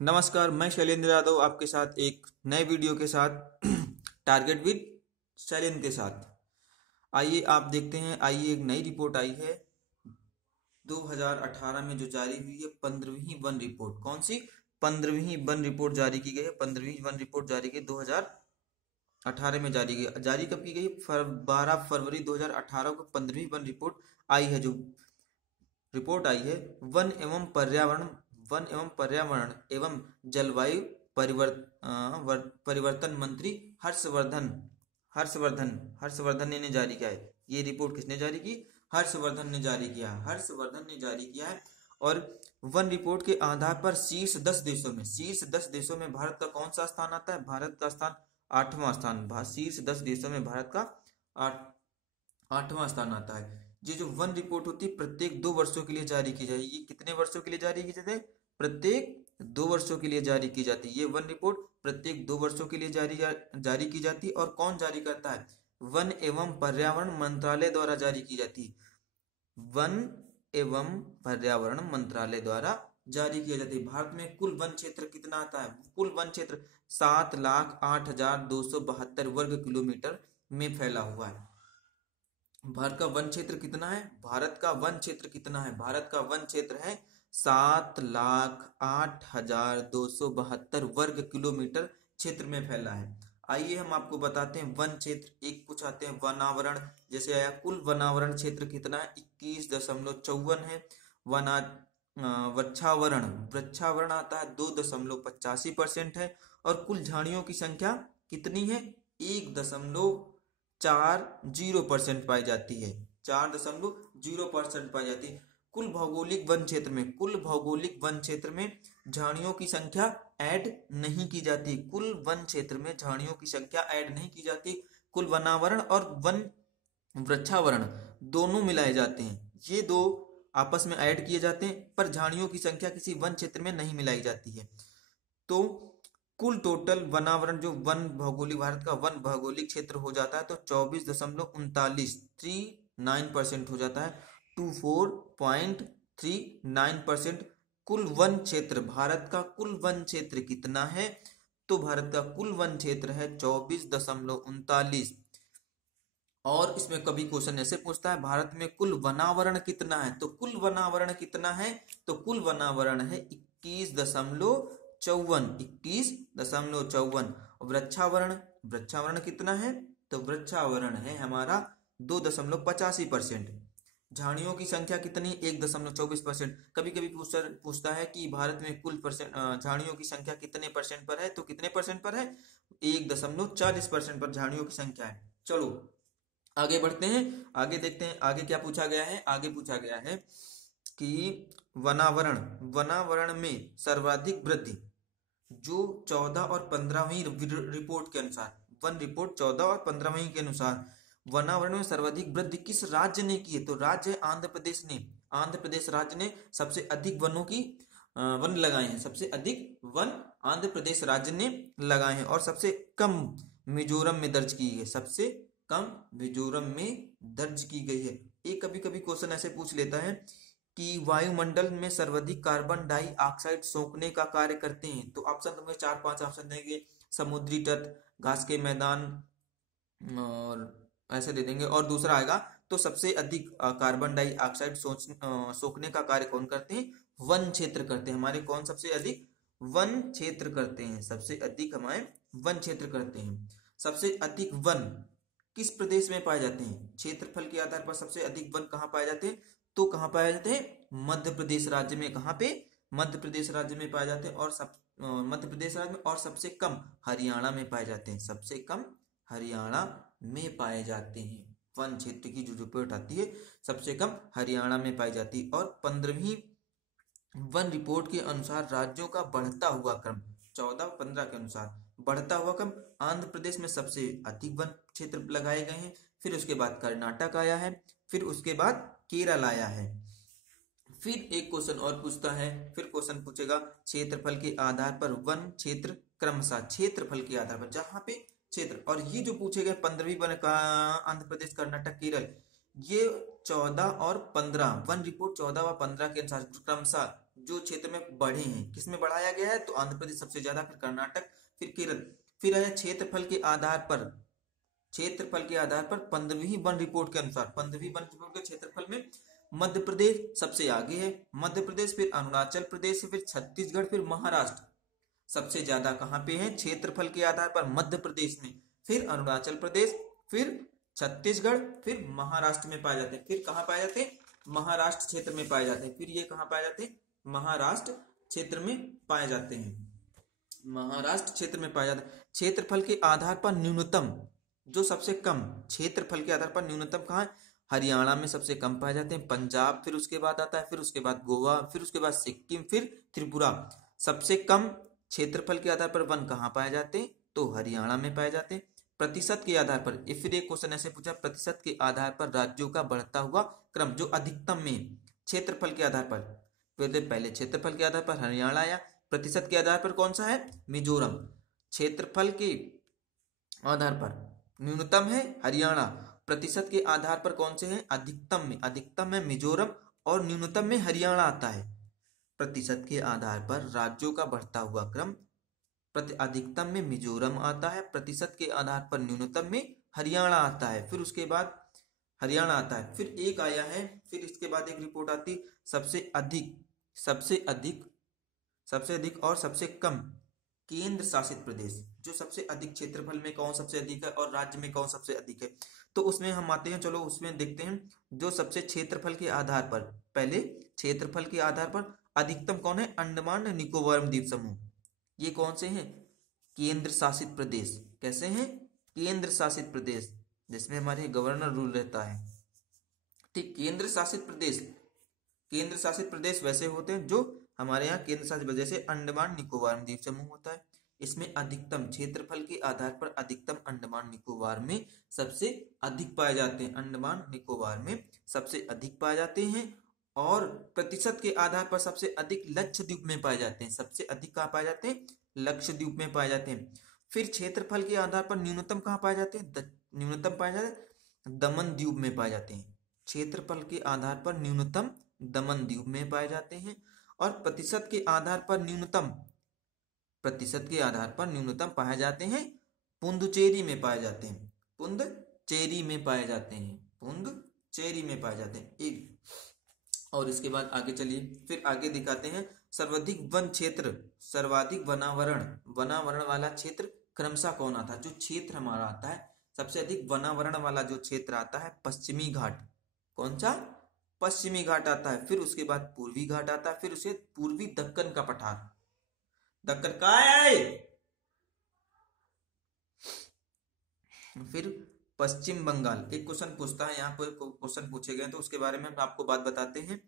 नमस्कार, मैं शैलेंद्र यादव आपके साथ एक नए वीडियो के साथ टारगेट विद शैलेंद्र के साथ। आइए आप देखते हैं। आइए एक नई रिपोर्ट आई है 2018 में जो जारी हुई है, 15वीं वन रिपोर्ट। कौन सी? 15वीं वन रिपोर्ट जारी की गई है। 15वीं वन रिपोर्ट जारी की 2018 में जारी की। जारी कब की गई? 12 फरवरी 2018 को 15वीं वन रिपोर्ट आई है। जो रिपोर्ट आई है, वन एवं पर्यावरण वन एवं पर्यावरण एवं जलवायु परिवर्तन मंत्री हर्षवर्धन हर्षवर्धन हर्षवर्धन ने जारी किया है। ये रिपोर्ट किसने जारी की? हर्षवर्धन ने जारी किया है। हर्षवर्धन ने जारी किया है। और वन रिपोर्ट के आधार पर शीर्ष 10 देशों में भारत का कौन सा स्थान आता है? भारत का स्थान 8वां स्थान। शीर्ष 10 देशों में भारत का 8वां स्थान आता है। ये जो वन रिपोर्ट होती है प्रत्येक 2 वर्षों के लिए जारी की जाएगी। कितने वर्षों के लिए जारी की जाती है? प्रत्येक 2 वर्षों के लिए जारी की जाती है। ये वन रिपोर्ट प्रत्येक 2 वर्षों के लिए जारी की जाती है। और कौन जारी करता है? वन एवं पर्यावरण मंत्रालय द्वारा जारी की जाती है। वन एवं पर्यावरण मंत्रालय द्वारा जारी किया जाती है। भारत में कुल वन क्षेत्र कितना आता है? कुल वन क्षेत्र 7,08,272 वर्ग किलोमीटर में फैला हुआ है। भारत का वन क्षेत्र कितना है? भारत का वन क्षेत्र कितना है? भारत का वन क्षेत्र है 7,08,272 वर्ग किलोमीटर क्षेत्र में फैला है। आइए हम आपको बताते हैं वन क्षेत्र। एक पूछाते हैं वनावरण। जैसे आया, कुल वनावरण क्षेत्र कितना है? 21.54 है। वना वृक्षावरण वृक्षावरण आता है 2.85% है। और कुल झाड़ियों की संख्या कितनी है? 1.40% पाई जाती है। 4.0% पाई जाती है। कुल भौगोलिक वन क्षेत्र में झाड़ियों की संख्या ऐड नहीं की जाती। कुल वन क्षेत्र में झाड़ियों की संख्या ऐड नहीं की जाती। कुल वनावरण और वन वृक्षावरण दोनों मिलाए जाते हैं। ये दो आपस में ऐड किए जाते हैं, पर झाड़ियों की संख्या किसी वन क्षेत्र में नहीं मिलाई जाती है। तो कुल टोटल वनावरण जो वन भौगोलिक भारत का वन भौगोलिक क्षेत्र हो जाता है तो 24.39% हो जाता है। 24.39%। कुल वन क्षेत्र, भारत का कुल वन क्षेत्र कितना है? तो भारत का कुल वन क्षेत्र है 24.39। और इसमें कभी क्वेश्चन ऐसे पूछता है, भारत में कुल वनावरण कितना है? तो कुल वनावरण कितना है? तो कुल वनावरण है 21.54। वृक्षावरण वृक्षावरण कितना है? तो वृक्षावरण है हमारा 2.85%। झाड़ियों की संख्या कितनी? 1.24%। कभी कभी पूछता है कि भारत में कुल झाड़ियों की संख्या कितने परसेंट पर है? तो कितने परसेंट पर है? 1.40% पर झाड़ियों की संख्या है। चलो आगे बढ़ते हैं। आगे देखते हैं आगे क्या पूछा गया है। आगे पूछा गया है कि वनावरण में सर्वाधिक वृद्धि जो 14 और 15वीं रिपोर्ट के अनुसार, वन रिपोर्ट 14 और 15वीं के अनुसार वनावरण में सर्वाधिक वृद्धि किस राज्य ने की है? तो राज्य है आंध्र प्रदेश ने। आंध्र प्रदेश राज्य ने सबसे अधिक वन लगाए हैं। सबसे अधिक वन आंध्र प्रदेश राज्य ने लगाए हैं। और सबसे कम मिजोरम में दर्ज की है। सबसे कम मिजोरम में दर्ज की गई है। एक कभी कभी क्वेश्चन ऐसे पूछ लेता है कि वायुमंडल में सर्वाधिक कार्बन डाइऑक्साइड सोखने का कार्य करते हैं। तो ऑप्शन तुम्हें 4-5 ऑप्शन देंगे। समुद्री तट, घास के मैदान, और ऐसे दे देंगे। और दूसरा आएगा तो सबसे अधिक कार्बन डाइऑक्साइड सोखने का कार्य कौन करते हैं? वन क्षेत्र करते हैं। हमारे कौन सबसे अधिक? वन क्षेत्र करते हैं। सबसे अधिक हमारे वन क्षेत्र करते हैं। सबसे अधिक वन किस प्रदेश में पाए जाते हैं? क्षेत्रफल के आधार पर सबसे अधिक वन कहाँ पाए जाते हैं? तो कहाँ पाए जाते हैं? मध्य प्रदेश राज्य में। कहाँ पे? मध्य प्रदेश राज्य में पाए जाते हैं। और मध्य प्रदेश राज्य में। और सबसे कम हरियाणा में पाए जाते हैं। सबसे कम हरियाणा में पाए जाते हैं। वन क्षेत्र की जो रिपोर्ट आती है सबसे कम हरियाणा में पाई जाती है। और 15वीं वन रिपोर्ट के अनुसार राज्यों का बढ़ता हुआ क्रम, 14-15 के अनुसार बढ़ता हुआ क्रम, आंध्र प्रदेश में सबसे अधिक वन क्षेत्र लगाए गए हैं। फिर उसके बाद कर्नाटक आया है। फिर उसके बाद केरल आया है। फिर एक क्वेश्चन और पूछता है। फिर क्वेश्चन पूछेगा क्षेत्रफल के आधार पर वन क्षेत्र क्रमशः, क्षेत्रफल के आधार पर जहां पे क्षेत्र। और ये जो पूछे गए 15वीं वन का आंध्र प्रदेश, कर्नाटक, केरल, ये 14 और 15 वन रिपोर्ट 14 व 15 के अनुसार क्रमशः जो क्षेत्र में बढ़े हैं, किसमें बढ़ाया गया है? तो आंध्र प्रदेश सबसे ज्यादा, फिर कर्नाटक, फिर केरल। फिर आया क्षेत्रफल के आधार पर, क्षेत्रफल के आधार पर 15वीं वन रिपोर्ट के अनुसार, 15वीं वन रिपोर्ट के क्षेत्रफल में मध्य प्रदेश सबसे आगे है, मध्य प्रदेश, फिर अरुणाचल प्रदेश, फिर छत्तीसगढ़, फिर महाराष्ट्र। सबसे ज्यादा कहाँ पे है क्षेत्रफल के आधार पर? मध्य प्रदेश में, फिर अरुणाचल प्रदेश, फिर छत्तीसगढ़, फिर महाराष्ट्र में पाए जाते हैं। फिर कहाँ पाए जाते हैं? महाराष्ट्र क्षेत्र में पाए जाते हैं। फिर ये कहाँ पाए जाते हैं? महाराष्ट्र क्षेत्र में पाए जाते हैं, महाराष्ट्र क्षेत्र में पाए जाते हैं। क्षेत्रफल के आधार पर न्यूनतम, जो सबसे कम क्षेत्रफल के आधार पर न्यूनतम कहाँ है? हरियाणा में सबसे कम पाए जाते हैं, पंजाब फिर उसके बाद आता है, फिर उसके बाद गोवा, फिर उसके बाद सिक्किम, फिर त्रिपुरा। सबसे कम क्षेत्रफल के आधार पर वन कहाँ पाए जाते हैं? तो हरियाणा में पाए जाते हैं। प्रतिशत के आधार पर, फिर एक क्वेश्चन ऐसे पूछा, प्रतिशत के आधार पर राज्यों का बढ़ता हुआ क्रम, जो अधिकतम में क्षेत्रफल के आधार पर, पहले क्षेत्रफल के आधार पर हरियाणा आया, प्रतिशत के आधार पर कौन सा है? मिजोरम। क्षेत्रफल के आधार पर न्यूनतम है हरियाणा, प्रतिशत के आधार पर कौन से हैं? अधिकतम में, अधिकतम में मिजोरम और न्यूनतम में हरियाणा आता है। प्रतिशत के आधार पर राज्यों का बढ़ता हुआ क्रम, अधिकतम में मिजोरम आता है, प्रतिशत के आधार पर न्यूनतम में हरियाणा आता है, फिर उसके बाद हरियाणा आता है। फिर एक आया है, फिर इसके बाद एक रिपोर्ट आती, सबसे अधिक, सबसे अधिक, सबसे अधिक और सबसे कम केंद्र शासित प्रदेश, जो सबसे अधिक क्षेत्रफल में कौन सबसे अधिक है और राज्य में कौन सबसे अधिक है। तो उसमें हम आते हैं, चलो उसमें देखते हैं, जो सबसे क्षेत्रफल के आधार पर, पहले क्षेत्रफल के आधार पर अधिकतम कौन है? अंडमान निकोबार द्वीप समूह। ये कौन से हैं? केंद्र शासित प्रदेश। कैसे हैं? केंद्र शासित प्रदेश, जिसमें हमारे गवर्नर रूल रहता है। ठीक, केंद्र शासित प्रदेश, केंद्र शासित प्रदेश वैसे होते हैं जो हमारे यहाँ केंद्र शासित प्रदेश, जैसे अंडमान निकोबार द्वीप समूह होता है। इसमें अधिकतम क्षेत्रफल के आधार पर अधिकतम अंडमान निकोबार में सबसे अधिक पाए जाते हैं, अंडमान निकोबार में सबसे अधिक पाए जाते हैं। और प्रतिशत के आधार पर सबसे अधिक लक्षद्वीप में पाए जाते हैं, सबसे अधिक कहाँ पाए जाते हैं? लक्षद्वीप में पाए जाते हैं। फिर क्षेत्रफल के आधार पर न्यूनतम कहाँ पाए जाते हैं? न्यूनतम पाए जाते हैं दमन द्वीप में पाए जाते हैं। क्षेत्रफल के आधार पर न्यूनतम दमन द्वीप में पाए जाते हैं। और प्रतिशत के आधार पर न्यूनतम, प्रतिशत के आधार पर न्यूनतम पाए जाते हैं पुंदुचेरी में पाए जाते हैं, पुंदुचेरी में पाए जाते हैं, पुंदुचेरी में पाए जाते हैं। एक और इसके बाद आगे चलिए, फिर आगे दिखाते हैं सर्वाधिक वन क्षेत्र, सर्वाधिक वनावरण वाला क्षेत्र क्रमशः कौन आता है? जो क्षेत्र हमारा आता है सबसे अधिक वनावरण वाला जो क्षेत्र आता है पश्चिमी घाट। कौन सा? पश्चिमी घाट आता है। फिर उसके बाद पूर्वी घाट आता है, फिर उसे पूर्वी दक्कन का पठार, दक्कन का है, फिर पश्चिम बंगाल। एक क्वेश्चन पूछता है, यहाँ पर क्वेश्चन पूछे गए तो उसके बारे में हम आपको बात बताते हैं।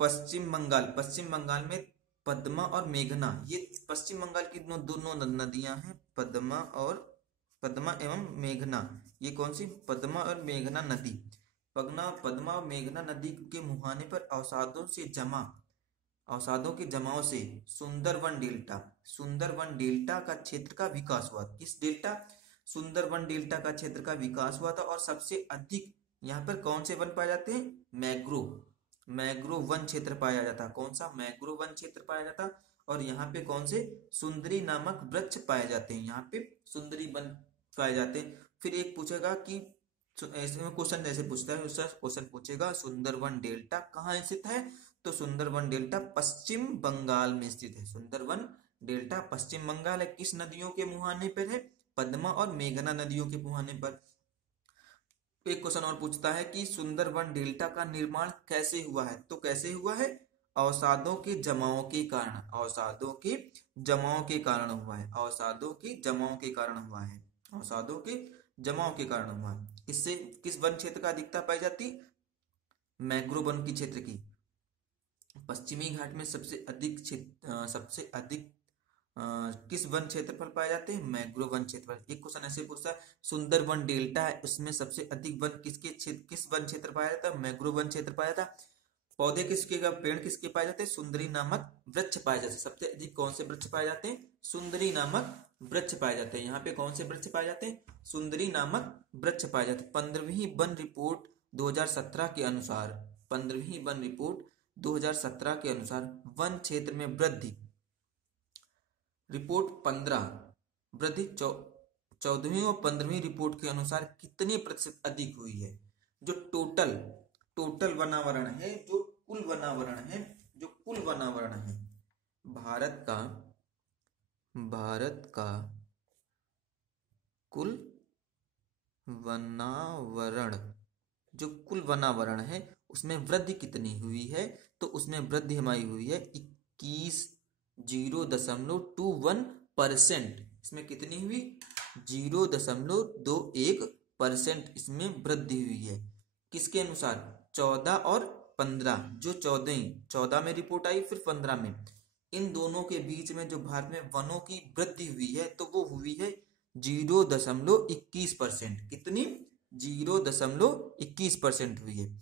पश्चिम बंगाल में पद्मा और मेघना, ये पश्चिम बंगाल की दोनों नदियां हैं, पद्मा एवं मेघना। ये कौन सी? पद्मा और मेघना नदी। पद्मा और मेघना नदी के मुहाने पर अवसादों के जमाव से सुंदरवन डेल्टा का क्षेत्र का विकास हुआ। किस डेल्टा? सुंदरवन डेल्टा का क्षेत्र का विकास हुआ था। और सबसे अधिक यहाँ पर कौन से वन पाए जाते हैं? मैग्रोव वन क्षेत्र पाया जाता। कौन सा? मैग्रोव वन क्षेत्र पाया जाता। और यहाँ पे कौन से? सुंदरी नामक वृक्ष पाए जाते हैं, यहाँ पे सुंदरी वन पाए जाते हैं। फिर एक पूछेगा कि क्वेश्चन जैसे पूछता है, उसका क्वेश्चन पूछेगा सुंदरवन डेल्टा कहाँ स्थित है? तो सुंदरवन डेल्टा पश्चिम बंगाल में स्थित है। सुंदरवन डेल्टा पश्चिम बंगाल है। किस नदियों के मुहाने पर है? पद्मा और मेघना नदियों के मुहाने पर। एक क्वेश्चन और पूछता है कि सुंदरवन डेल्टा का निर्माण कैसे हुआ है? तो कैसे हुआ है? अवसादों के जमाव के कारण, अवसादों के जमाव के कारण हुआ है, अवसादों के जमाव के कारण हुआ है, अवसादों के जमाव के कारण हुआ है। इससे किस वन क्षेत्र का अधिकता पाई जाती? मैग्रोव वन की क्षेत्र की। पश्चिमी घाट में सबसे अधिक किस वन क्षेत्रफल पाए जाते हैं? मैग्रोव वन क्षेत्रफल। एक क्वेश्चन ऐसे पूछता है सुंदरवन डेल्टा है, उसमें सबसे अधिक वन किस वन क्षेत्र पाया जाता है? मैग्रोव वन क्षेत्र पाया जाता। पौधे किसके का पेड़ किसके पाए जाते हैं? सुंदरी नामक वृक्ष पाए जाते हैं। सबसे अधिक कौन से वृक्ष पाए जाते हैं? सुंदरी नामक वृक्ष पाए जाते हैं। यहाँ पे कौन से वृक्ष पाए जाते हैं? सुंदरी नामक वृक्ष पाए जाते हैं। 15वीं वन रिपोर्ट 2017 के अनुसार, 15वीं वन रिपोर्ट 2017 के अनुसार वन क्षेत्र में वृद्धि, रिपोर्ट 15, वृद्धि 14वीं और 15वीं रिपोर्ट के अनुसार कितने प्रतिशत अधिक हुई है। जो टोटल वनावरण है, जो कुल वनावरण है, भारत का कुल वनावरण, जो कुल वनावरण है उसमें वृद्धि कितनी हुई है, तो उसमें वृद्धि हमारी हुई है 0.21%। इसमें कितनी हुई, 0.21% इसमें वृद्धि हुई है। किसके अनुसार, 14 और 15, जो 14 में रिपोर्ट आई, फिर 15 में, इन दोनों के बीच में जो भारत में वनों की वृद्धि हुई है तो वो हुई है 0.21%। कितनी, 0.21% हुई है।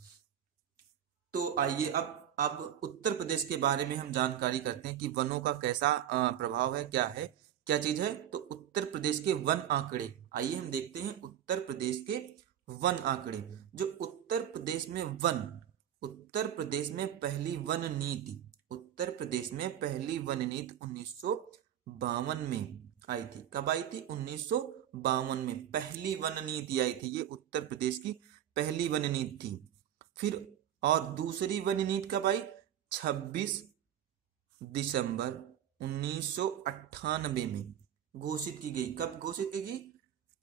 तो आइए अब उत्तर प्रदेश के बारे में हम जानकारी करते हैं कि वनों का कैसा प्रभाव है, क्या चीज है। तो उत्तर प्रदेश के वन आंकड़े, आइए हम देखते हैं उत्तर प्रदेश के वन आंकड़े। जो उत्तर प्रदेश में पहली वन नीति 1952 में आई थी। कब आई थी, 1952 में पहली वन नीति आई थी। ये उत्तर प्रदेश की पहली वन नीति थी। फिर और दूसरी वन नीति कब आई, 26 दिसंबर 1998 में घोषित की गई। कब घोषित की गई,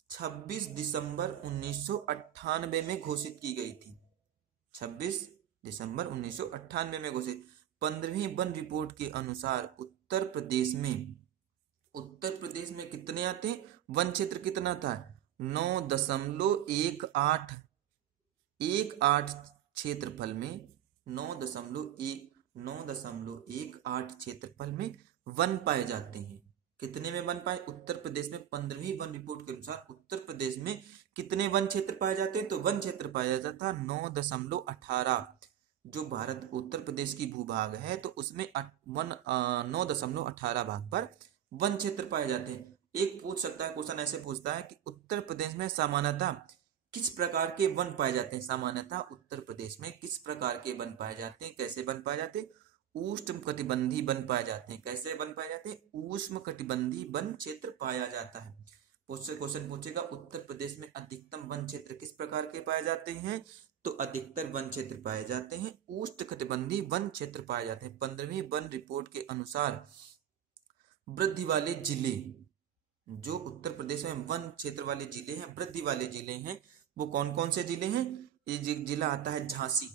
26 दिसंबर 1998 में घोषित की गई थी। 26 दिसंबर 1998 में घोषित। 15वीं वन रिपोर्ट के अनुसार उत्तर प्रदेश में कितने आते हैं, वन क्षेत्र कितना था, 9.18 क्षेत्रफल में, 9.18 क्षेत्रफल में वन पाए जाते हैं। कितने में वन पाए, उत्तर प्रदेश में 15वीं वन रिपोर्ट के अनुसार उत्तर प्रदेश में कितने वन क्षेत्र पाए जाते हैं, तो वन क्षेत्र पाया जाता था 9.18। जो भारत उत्तर प्रदेश की भूभाग है तो उसमें 9.18 भाग पर वन क्षेत्र पाए जाते हैं। एक पूछ सकता है, क्वेश्चन ऐसे पूछता है कि उत्तर प्रदेश में सामान्यतः किस प्रकार के वन पाए जाते हैं। सामान्यतः उत्तर प्रदेश में किस प्रकार के वन पाए जाते हैं, कैसे वन पाए जाते हैं, उष्णकटिबंधीय वन पाए जाते हैं। कैसे वन पाए जाते हैं, उष्णकटिबंधीय वन क्षेत्र पाया जाता है। क्वेश्चन पूछेगा उत्तर प्रदेश में अधिकतम वन क्षेत्र किस प्रकार के पाए जाते हैं, तो अधिकतर वन क्षेत्र पाए जाते हैं उष्णकटिबंधीय वन क्षेत्र पाए जाते हैं। 15वीं वन रिपोर्ट के अनुसार वृद्धि वाले जिले, जो उत्तर प्रदेश में वन क्षेत्र वाले जिले हैं, वृद्धि वाले जिले हैं, वो कौन कौन से जिले हैं। ये जिला आता है झांसी।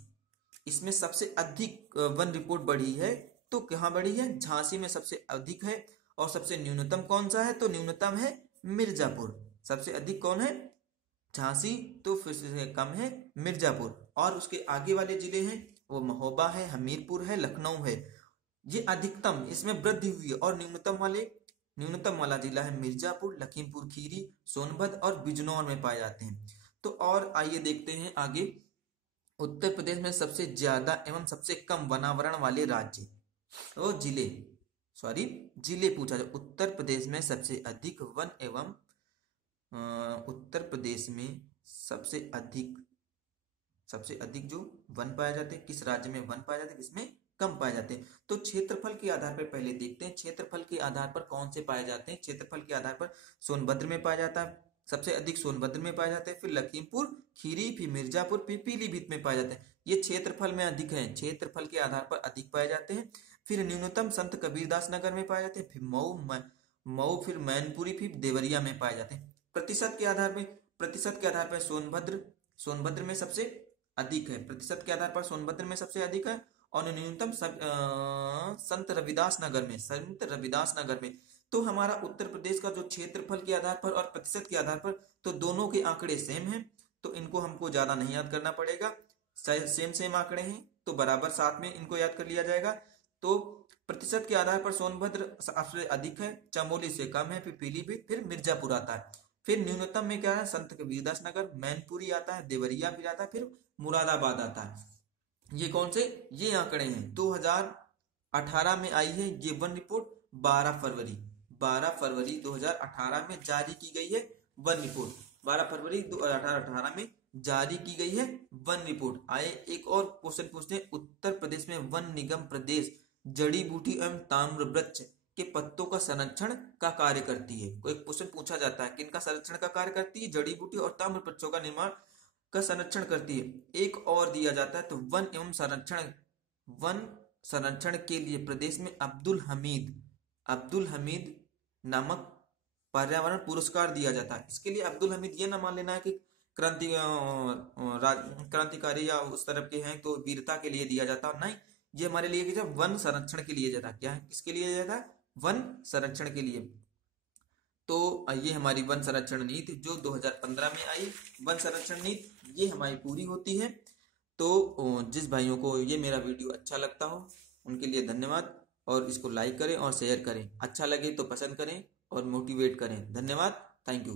इसमें सबसे अधिक वन रिपोर्ट बढ़ी है, तो कहाँ बढ़ी है, झांसी में सबसे अधिक है। और सबसे न्यूनतम कौन सा है, तो न्यूनतम है मिर्जापुर। सबसे अधिक कौन है, झांसी, तो फिर से कम है मिर्जापुर। और उसके आगे वाले जिले हैं वो महोबा है, हमीरपुर है, लखनऊ है। ये अधिकतम इसमें वृद्धि हुई है। और न्यूनतम वाला जिला है मिर्जापुर, लखीमपुर खीरी, सोनभद्र और बिजनौर में पाए जाते हैं। तो और आइए देखते हैं आगे, उत्तर प्रदेश में सबसे ज्यादा एवं सबसे कम वनावरण वाले राज्य और जिले पूछा जाए। उत्तर प्रदेश में सबसे अधिक वन एवं उत्तर प्रदेश में सबसे अधिक जो वन पाए जाते हैं, किस राज्य में वन पाए जाते हैं, किसमें कम पाए जाते हैं। तो क्षेत्रफल के आधार पर पहले देखते हैं, क्षेत्रफल के आधार पर कौन से पाए जाते हैं। क्षेत्रफल के आधार पर सोनभद्र में पाया जाता है, सबसे अधिक सोनभद्र में पाए जाते हैं, फिर लखीमपुर खीरी, फिर मिर्जापुर, फिर पीलीभीत में पाए जाते हैं। ये क्षेत्रफल में अधिक है, क्षेत्रफल के आधार पर अधिक पाए जाते हैं। फिर न्यूनतम संत कबीरदास नगर में पाए जाते हैं, फिर मऊ, फिर मैनपुरी, फिर देवरिया में पाए जाते हैं। प्रतिशत के आधार पर सोनभद्र में सबसे अधिक है, प्रतिशत के आधार पर सोनभद्र में सबसे अधिक है। और न्यूनतम संत रविदास नगर में। तो हमारा उत्तर प्रदेश का जो क्षेत्रफल के आधार पर और प्रतिशत के आधार पर, तो दोनों के आंकड़े सेम हैं, तो इनको हमको ज्यादा नहीं याद करना पड़ेगा। सेम आंकड़े हैं तो बराबर साथ में इनको याद कर लिया जाएगा। तो प्रतिशत के आधार पर सोनभद्र सबसे अधिक है, चमोली से कम है, फिर पीलीभीत, फिर मिर्जापुर आता है। फिर न्यूनतम में क्या है, संत कबीरदास नगर, मैनपुरी आता है, देवरिया फिर आता है, फिर मुरादाबाद आता है। ये कौन से, ये आंकड़े हैं। 2018 में आई है ये वन रिपोर्ट, 12 फरवरी 2018 में जारी की गई है वन रिपोर्ट। 12 फरवरी 2018 में जारी की गई है वन रिपोर्ट। आए एक और क्वेश्चन पूछते हैं, उत्तर प्रदेश में वन निगम प्रदेश जड़ी बूटी एवं ताम्र वृक्ष के पत्तों का संरक्षण का कार्य करती है। कोई क्वेश्चन पूछा जाता है किनका संरक्षण का कार्य करती है, जड़ी बूटी और ताम्र वृक्षों का निर्माण का संरक्षण करती है। एक और दिया जाता है तो वन संरक्षण के लिए प्रदेश में अब्दुल हमीद नामक पर्यावरण पुरस्कार दिया जाता है। इसके लिए अब्दुल हमीद ये ना मान लेना है कि क्रांतिकारी या उस तरफ के हैं तो वीरता के लिए दिया जाता, नहीं, ये हमारे लिए कि वन संरक्षण के लिए जाता। क्या है, किसके लिए जाता है, वन संरक्षण के लिए। तो ये हमारी वन संरक्षण नीति जो 2015 में आई, वन संरक्षण नीति ये हमारी पूरी होती है। तो जिस भाइयों को ये मेरा वीडियो अच्छा लगता हो उनके लिए धन्यवाद, और इसको लाइक करें और शेयर करें, अच्छा लगे तो पसंद करें और मोटिवेट करें। धन्यवाद, थैंक यू।